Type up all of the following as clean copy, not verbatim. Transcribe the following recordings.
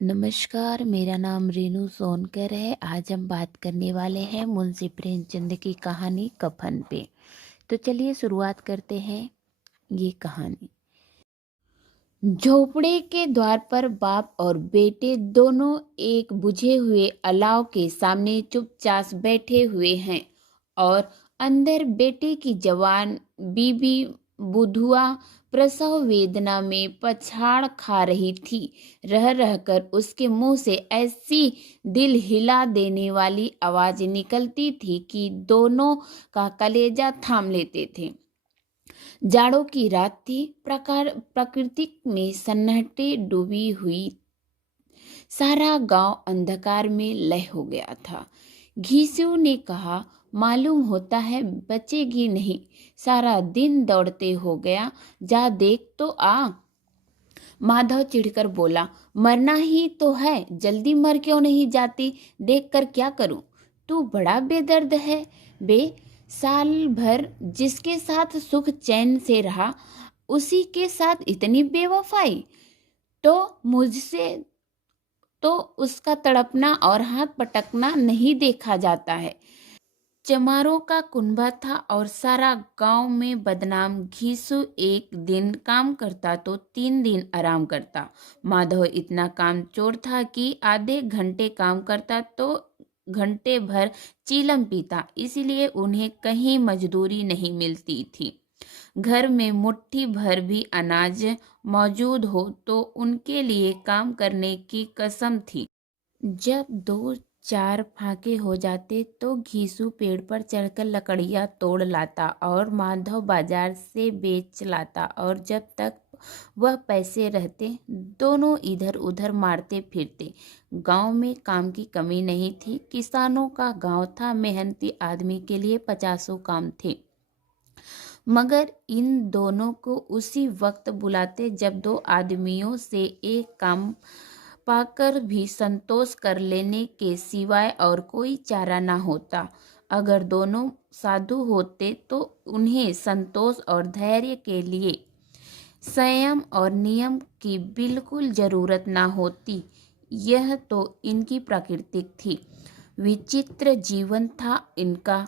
नमस्कार, मेरा नाम रेनू सोनकर है। आज हम बात करने वाले हैं मुंशी प्रेमचंद की कहानी कफन पे। तो चलिए शुरुआत करते हैं ये कहानी। झोपड़े के द्वार पर बाप और बेटे दोनों एक बुझे हुए अलाव के सामने चुपचाप बैठे हुए हैं और अंदर बेटे की जवान बीबी बुधुआ प्रसव वेदना में पछाड़ खा रही थी। रह रहकर उसके मुंह से ऐसी दिल हिला देने वाली आवाज निकलती थी कि दोनों का कलेजा थाम लेते थे। जाड़ों की रात थी। प्रकृति में सन्नाटे डूबी हुई सारा गांव अंधकार में लय हो गया था। घीसू ने कहा, मालूम होता है बचेगी नहीं। सारा दिन दौड़ते हो गया, जा देख तो आ। माधव चिढ़कर बोला, मरना ही तो है, जल्दी मर क्यों नहीं जाती? देख कर क्या करूं? तू बड़ा बेदर्द है बे। साल भर जिसके साथ सुख चैन से रहा, उसी के साथ इतनी बेवफाई। तो मुझसे तो उसका तड़पना और हाथ पटकना नहीं देखा जाता है। चमारों का कुनबा था और सारा गांव में बदनाम। घीसू एक दिन काम करता तो 3 दिन आराम करता। माधव इतना कामचोर था कि आधे घंटे काम करता तो घंटे भर चीलम पीता। इसलिए उन्हें कहीं मजदूरी नहीं मिलती थी। घर में मुट्ठी भर भी अनाज मौजूद हो तो उनके लिए काम करने की कसम थी। जब 2-4 फाके हो जाते तो घीसू पेड़ पर चढ़कर लकड़ियां तोड़ लाता और माधव बाजार से बेच लाता, और जब तक वह पैसे रहते दोनों इधर उधर मारते फिरते। गांव में काम की कमी नहीं थी। किसानों का गांव था, मेहनती आदमी के लिए 50 काम थे। मगर इन दोनों को उसी वक्त बुलाते जब दो आदमियों से एक काम पाकर भी संतोष कर लेने के सिवाय और कोई चारा न होता। अगर दोनों साधु होते तो उन्हें संतोष और धैर्य के लिए संयम और नियम की बिल्कुल जरूरत न होती। यह तो इनकी प्रकृति थी। विचित्र जीवन था इनका।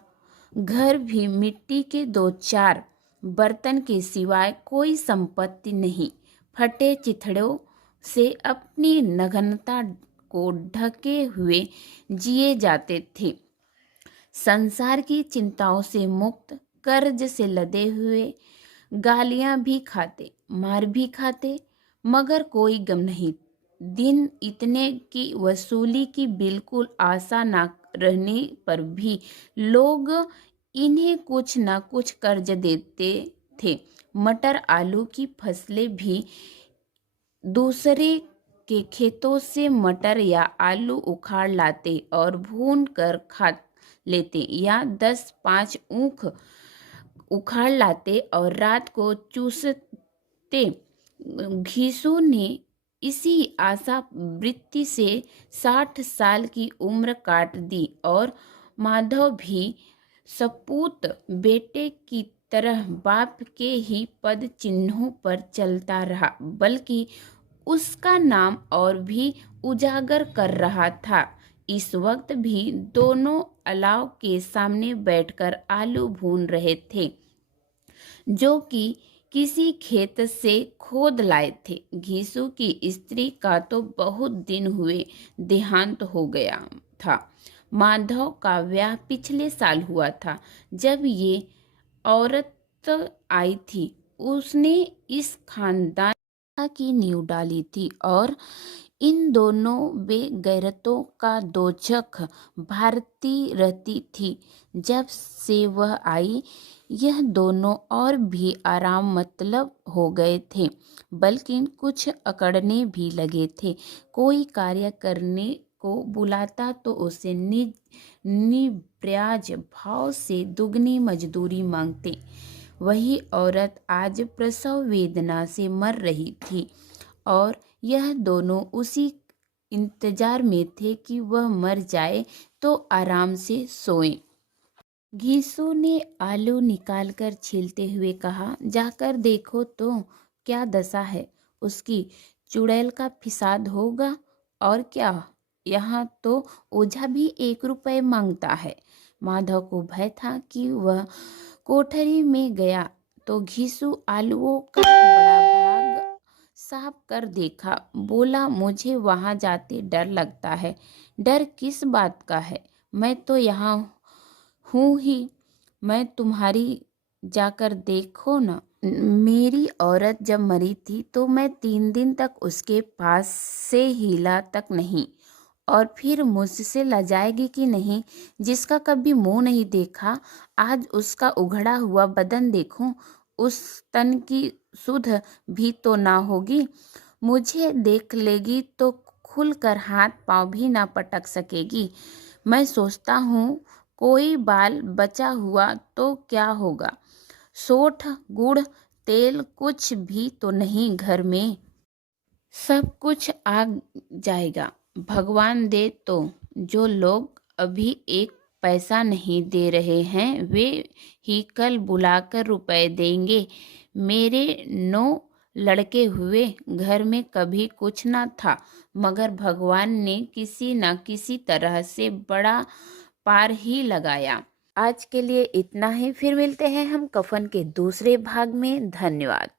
घर भी मिट्टी के 2-4 बर्तन के सिवाय कोई संपत्ति नहीं। फटे चिथड़ों से अपनी नग्नता को ढके हुए जिए जाते थे। संसार की चिंताओं से मुक्त, कर्ज से लदे हुए, गालियां भी खाते, मार भी खाते, मगर कोई गम नहीं। दिन इतने की वसूली की बिल्कुल आशा न रहने पर भी लोग इन्हें कुछ न कुछ कर्ज देते थे। मटर आलू की फसलें भी दूसरे के खेतों से मटर या आलू उखाड़ लाते और भून कर खा लेते, या 10-5 ऊख उखाड़ लाते और रात को चूसते। घीसू ने इसी आशा वृत्ति से 60 साल की उम्र काट दी और माधव भी सपूत बेटे की तरह बाप के ही पद चिन्हों पर चलता रहा, बल्कि उसका नाम और भी उजागर कर रहा था। इस वक्त भी दोनों अलाव के सामने बैठकर आलू भून रहे थे, जो कि किसी खेत से खोद लाए थे। घीसू की स्त्री का तो बहुत दिन हुए देहांत हो गया था। माधव का ब्याह पिछले साल हुआ था। जब ये औरत आई थी, उसने इस खानदान की नींव डाली थी और इन दोनों बेगैरतों का दोजख भारती रहती थी। जब से वह आई, यह दोनों और भी आराम मतलब हो गए थे, बल्कि कुछ अकड़ने भी लगे थे। कोई कार्य करने को बुलाता तो उसे निब्याज भाव से दुगनी मजदूरी मांगते। वही औरत आज प्रसव वेदना से मर रही थी और यह दोनों उसी इंतजार में थे कि वह मर जाए तो आराम से सोएं। घीसू ने आलू निकालकर छीलते हुए कहा, जाकर देखो तो क्या दशा है उसकी। चुड़ैल का फिसाद होगा और क्या, यहाँ तो ओझा भी 1 रुपए मांगता है। माधव को भय था कि वह कोठरी में गया तो घिसू आलूओं का बड़ा भाग साफ कर देखा। बोला, मुझे वहां जाते डर लगता है। डर किस बात का है, मैं तो यहाँ हूँ ही। मैं तुम्हारी जाकर देखो ना। मेरी औरत जब मरी थी तो मैं 3 दिन तक उसके पास से हिला तक नहीं, और फिर मुझसे लजाएगी कि नहीं। जिसका कभी मुंह नहीं देखा, आज उसका उघड़ा हुआ बदन देखूं, उस तन की सुध भी तो ना होगी। मुझे देख लेगी तो खुलकर हाथ पांव भी ना पटक सकेगी। मैं सोचता हूँ कोई बाल बचा हुआ तो क्या होगा। सोंठ, गुड़, तेल कुछ भी तो नहीं घर में। सब कुछ आ जाएगा, भगवान दे तो। जो लोग अभी 1 पैसा नहीं दे रहे हैं वे ही कल बुलाकर रुपए देंगे। मेरे 9 लड़के हुए, घर में कभी कुछ ना था, मगर भगवान ने किसी न किसी तरह से बड़ा पार ही लगाया। आज के लिए इतना ही, फिर मिलते हैं हम कफन के दूसरे भाग में। धन्यवाद।